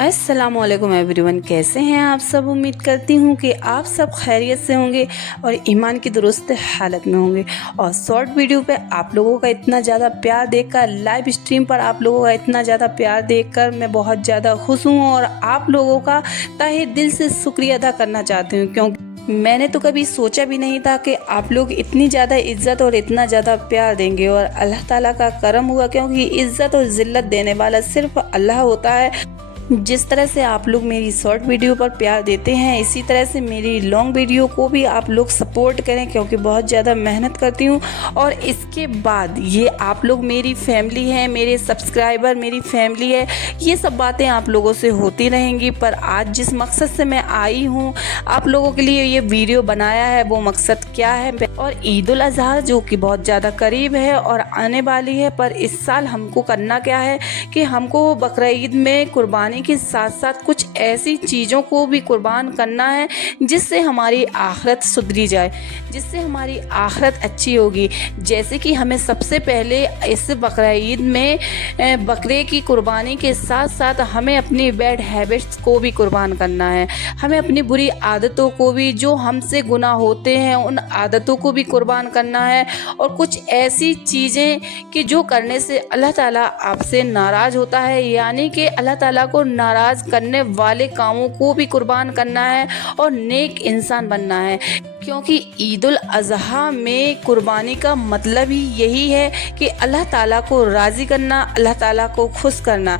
अस्सलामुअलैकुम एवरीवन, कैसे हैं आप सब। उम्मीद करती हूँ कि आप सब खैरियत से होंगे और ईमान की दुरुस्त हालत में होंगे। और शॉर्ट वीडियो पे आप लोगों का इतना ज़्यादा प्यार देखकर, लाइव स्ट्रीम पर आप लोगों का इतना ज़्यादा प्यार देखकर मैं बहुत ज़्यादा खुश हूँ और आप लोगों का तहे दिल से शुक्रिया अदा करना चाहती हूँ, क्योंकि मैंने तो कभी सोचा भी नहीं था कि आप लोग इतनी ज़्यादा इज़्ज़त और इतना ज़्यादा प्यार देंगे। और अल्लाह ताला का करम हुआ, क्योंकि इज़्ज़त और ज़िल्लत देने वाला सिर्फ अल्लाह होता है। जिस तरह से आप लोग मेरी शॉर्ट वीडियो पर प्यार देते हैं, इसी तरह से मेरी लॉन्ग वीडियो को भी आप लोग सपोर्ट करें, क्योंकि बहुत ज़्यादा मेहनत करती हूँ। और इसके बाद ये आप लोग मेरी फैमिली हैं, मेरे सब्सक्राइबर मेरी फैमिली है, ये सब बातें आप लोगों से होती रहेंगी। पर आज जिस मकसद से मैं आई हूँ आप लोगों के लिए ये वीडियो बनाया है, वो मकसद क्या है। और ईद उल अज़हा जो कि बहुत ज़्यादा करीब है और आने वाली है, पर इस साल हमको करना क्या है कि हमको बकरीद में कुर्बानी के साथ साथ कुछ ऐसी चीज़ों को भी कुर्बान करना है जिससे हमारी आखिरत सुधरी जाए, जिससे हमारी आखिरत अच्छी होगी। जैसे कि हमें सबसे पहले इस बकरीद में बकरे की कुर्बानी के साथ साथ हमें अपनी बैड हैबिट्स को भी कुर्बान करना है। हमें अपनी बुरी आदतों को भी, जो हमसे गुनाह होते हैं उन आदतों को भी कुर्बान करना है। और कुछ ऐसी चीज़ें कि जो करने से अल्लाह ताला आपसे नाराज़ होता है, यानी कि अल्लाह ताला को नाराज़ करने वाले कामों को भी कुर्बान करना है और नेक इंसान बनना है। क्योंकि ईद उल अज़हा में कुर्बानी का मतलब ही यही है कि अल्लाह ताला को राज़ी करना, अल्लाह ताला को खुश करना।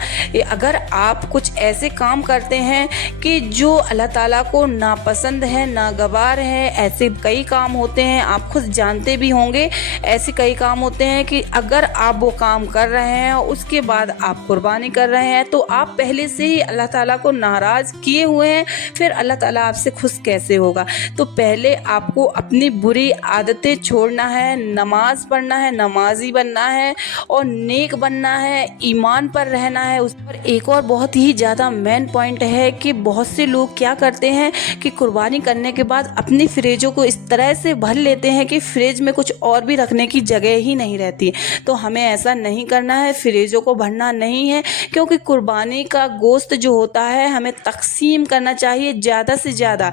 अगर आप कुछ ऐसे काम करते हैं कि जो अल्लाह ताला को नापसंद है, नागवार है, ऐसे कई काम होते हैं, आप खुद जानते भी होंगे। ऐसे कई काम होते हैं कि अगर आप वो काम कर रहे हैं उसके बाद आप कुर्बानी कर रहे हैं तो आप पहले से ही अल्लाह ताला को नाराज़ किए हुए हैं, फिर अल्लाह ताला आपसे खुश कैसे होगा। तो पहले आपको अपनी बुरी आदतें छोड़ना है, नमाज पढ़ना है, नमाजी बनना है और नेक बनना है, ईमान पर रहना है। उस पर एक और बहुत ही ज़्यादा मेन पॉइंट है कि बहुत से लोग क्या करते हैं कि कुर्बानी करने के बाद अपनी फ्रिजों को इस तरह से भर लेते हैं कि फ्रिज में कुछ और भी रखने की जगह ही नहीं रहती। तो हमें ऐसा नहीं करना है, फ्रिजों को भरना नहीं है, क्योंकि कुर्बानी का गोश्त जो होता है हमें तकसीम करना चाहिए ज़्यादा से ज़्यादा।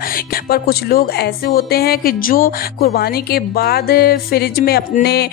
पर कुछ लोग ऐसे होते हैं कि जो कुर्बानी के बाद फ्रिज में अपने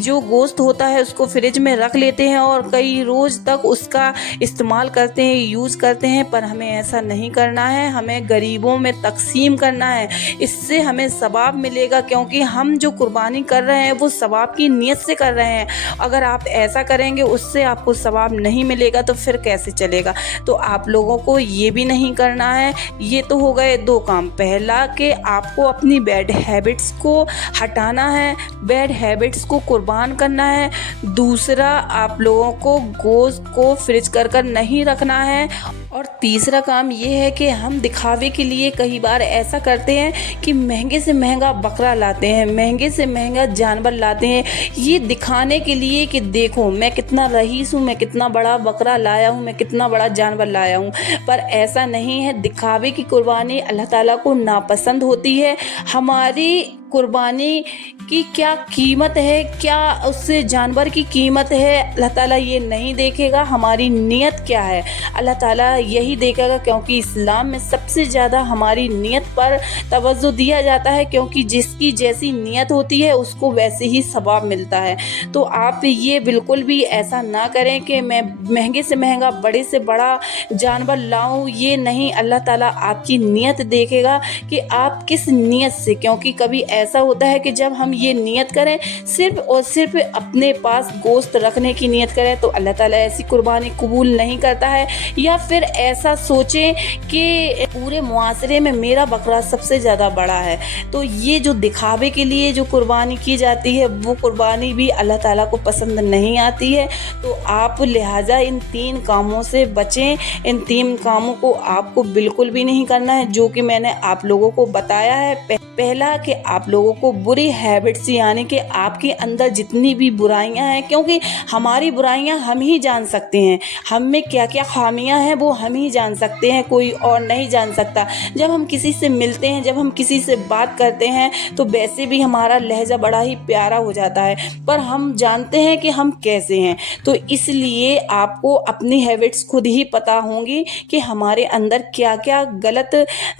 जो गोश्त होता है उसको फ्रिज में रख लेते हैं और कई रोज़ तक उसका इस्तेमाल करते हैं, यूज़ करते हैं। पर हमें ऐसा नहीं करना है, हमें गरीबों में तकसीम करना है। इससे हमें सवाब मिलेगा, क्योंकि हम जो कुर्बानी कर रहे हैं वो सवाब की नीयत से कर रहे हैं। अगर आप ऐसा करेंगे उससे आपको सवाब नहीं मिलेगा तो फिर कैसे चलेगा। तो आप लोगों को ये भी नहीं करना है। ये तो हो गए दो काम। पहला कि आपको अपनी बैड हैबिट्स को हटाना है, बैड हैबिट्स को कुर्बान करना है। दूसरा, आप लोगों को गोश्त को फ्रिज कर नहीं रखना है। और तीसरा काम ये है कि हम दिखावे के लिए कई बार ऐसा करते हैं कि महंगे से महंगा बकरा लाते हैं, महंगे से महंगा जानवर लाते हैं, ये दिखाने के लिए कि देखो मैं कितना रईस हूँ, मैं कितना बड़ा बकरा लाया हूँ, मैं कितना बड़ा जानवर लाया हूँ। पर ऐसा नहीं है। दिखावे की कुर्बानी अल्लाह ताला को नापसंद होती है। हमारी कुर्बानी की क्या कीमत है, क्या उससे जानवर की कीमत है, अल्लाह ताला ये नहीं देखेगा। हमारी नीयत क्या है अल्लाह ताला यही देखेगा, क्योंकि इस्लाम में सबसे ज़्यादा हमारी नीयत पर तवज्जो दिया जाता है, क्योंकि जिसकी जैसी नीयत होती है उसको वैसे ही सवाब मिलता है। तो आप ये बिल्कुल भी ऐसा ना करें कि मैं महंगे से महंगा, बड़े से बड़ा जानवर लाऊं, ये नहीं। अल्लाह ताला आपकी नीयत देखेगा कि आप किस नीयत से, क्योंकि कभी ऐसा होता है कि जब हम ये नियत करें सिर्फ और सिर्फ अपने पास गोश्त रखने की नियत करें तो अल्लाह ताला ऐसी कुर्बानी कबूल नहीं करता है। या फिर ऐसा सोचें कि पूरे मुआशरे में मेरा बकरा सबसे ज़्यादा बड़ा है, तो ये जो दिखावे के लिए जो कुर्बानी की जाती है वो कुर्बानी भी अल्लाह ताला को पसंद नहीं आती है। तो आप लिहाजा इन तीन कामों से बचें। इन तीन कामों को आपको बिल्कुल भी नहीं करना है जो कि मैंने आप लोगों को बताया है। पहला कि आप लोगों को बुरी हैबिट्स यानी कि आपके अंदर जितनी भी बुराइयां हैं, क्योंकि हमारी बुराइयां हम ही जान सकते हैं, हम में क्या क्या खामियां हैं वो हम ही जान सकते हैं, कोई और नहीं जान सकता। जब हम किसी से मिलते हैं, जब हम किसी से बात करते हैं तो वैसे भी हमारा लहजा बड़ा ही प्यारा हो जाता है, पर हम जानते हैं कि हम कैसे हैं। तो इसलिए आपको अपनी हैबिट्स खुद ही पता होंगी कि हमारे अंदर क्या क्या गलत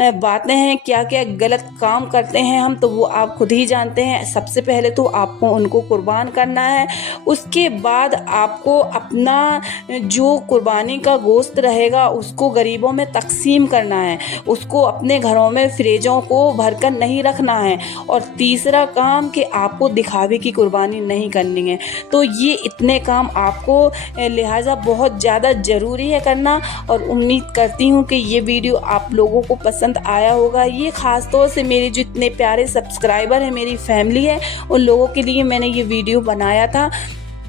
बातें हैं, क्या क्या गलत काम करते हैं हम, तो वो आप खुद ही जानते हैं। सबसे पहले तो आपको उनको कुर्बान करना है। उसके बाद आपको अपना जो कुर्बानी का गोश्त रहेगा उसको गरीबों में तकसीम करना है, उसको अपने घरों में फ्रिजों को भरकर नहीं रखना है। और तीसरा काम कि आपको दिखावे की कुर्बानी नहीं करनी है। तो ये इतने काम आपको लिहाजा बहुत ज़्यादा ज़रूरी है करना। और उम्मीद करती हूँ कि ये वीडियो आप लोगों को पसंद आया होगा। ये ख़ास तौर से मेरे जो इतने प्यारे सब्सक्राइबर हैं, मेरी फैमिली है, उन लोगों के लिए मैंने ये वीडियो बनाया था।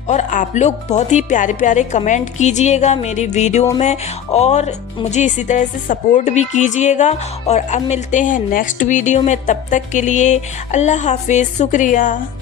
और आप लोग बहुत ही प्यारे प्यारे कमेंट कीजिएगा मेरी वीडियो में, और मुझे इसी तरह से सपोर्ट भी कीजिएगा। और अब मिलते हैं नेक्स्ट वीडियो में, तब तक के लिए अल्लाह हाफिज़, शुक्रिया।